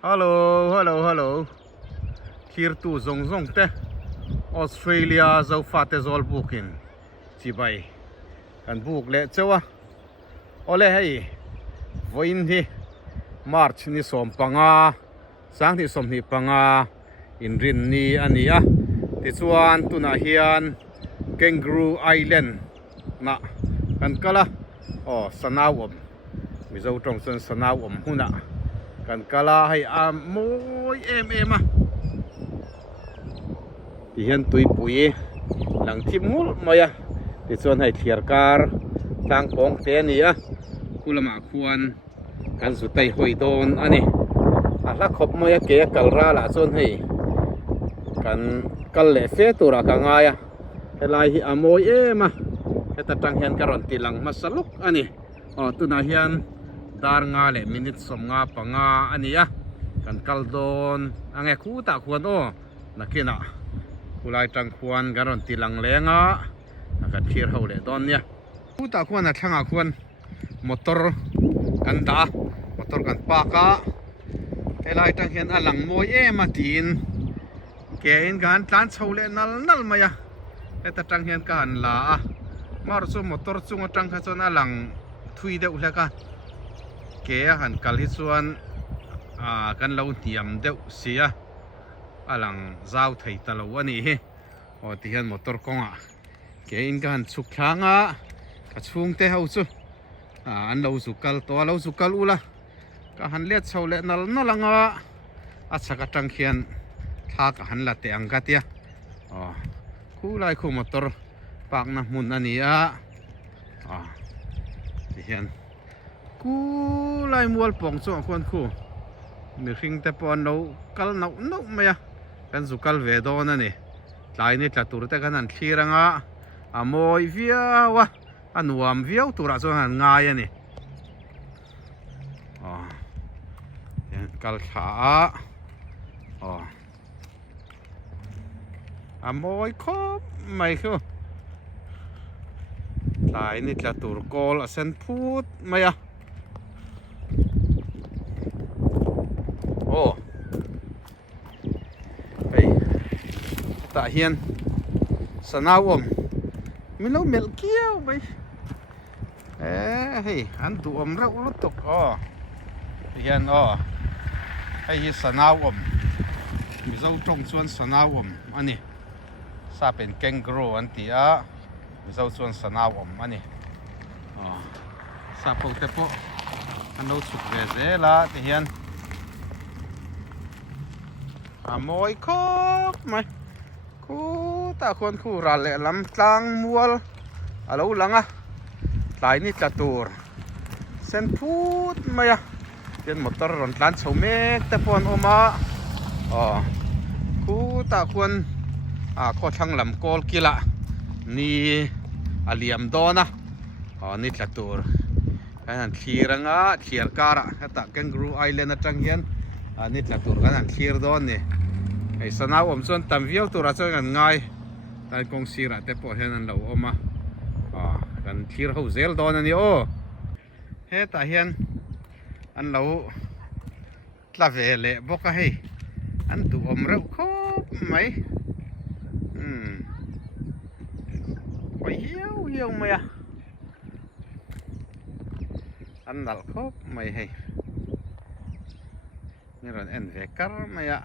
Hello, hello, hello. Here tu zong zong te. Australia zo fate zol bukin. Chi bai. Kan buk le chawa. Ole hei. Voin hi. March ni som panga. Sang ni som ni panga. In rin ni ania. Ti chuan tuna hian Kangaroo Island na kan kala. Oh, sanawom. Mizo tong son sanawom huna. Kan kala hay amoy em thì hiện tụi bụi lăng thím ngul mày thì chuan hay thiệt car tang bong te ni a kulama khuan kan su tai hoi don ani la khop maya ke kal ra la chuan hei kan kal le fe tura ka nga ya helai hi amoy ema heta tang hian karon tilang masaluk ani tuna hian dar nga le minute som nga panga ani a kan kal don ange khu ta khuan nakina kulai tang khuan garon tilang lenga akan thir ho le don nia khu ta khuan a thanga khuan motor kan da motor kan paka helai tang hian alang moi ema tin ke in gan tlan chhole nal maya eta tang hian kan la a mar chu motor chunga tang kha chon alang thui deuh hleka ke han kal hi chuan kan lo tiam deuh sia alang zau thei talo ani hi ti hian motor konga ke in kan chuk thanga ka chung te ho chu an lo zukal to lo zukal ula ka han let chhole nal nalanga a chaka tang khian tha ka han la te anga tia khu lai khu motor pak na mun ani a ti hian ku lai mual pong chu khon khu ni hring te pon no kal no maya kan zukal ve don ani tlai ni tla tur te kan an thiranga amoi viawa anuam viau tura chu han ngai ani kal kha amoi khop mai khu tlai ni tla tur kol a sen phut maya ta hian sanawom milo mel kiau bai hei an tu om rau lutok hian hei sanawom mizo tong chuan sanawom ani sa pen kangaroo an tia mizo chuan sanawom ani sa pau te po an lo chuk ve zela ti hian amoi khop mai ta khon khu ra le lam tlang mual alo langa tlai ni tlatur sen phut maya ten motor ron tlan chhomek te pon oma khu ta khon kho thang lam kol kila ni aliam dona ni tlatur kan thiranga thir kara ta Kangaroo Island atang hian ni tlatur kan thir don ni ei sanawom chuan tam viau tura chuan kan ngai tai kong sira te po hian an lo oma kan thir ho zel don ani he ta hian an lo tla ve le boka hei an tu om reuh khop mai oi hiau maya an nal khop mai hei ni ron en ve kar maya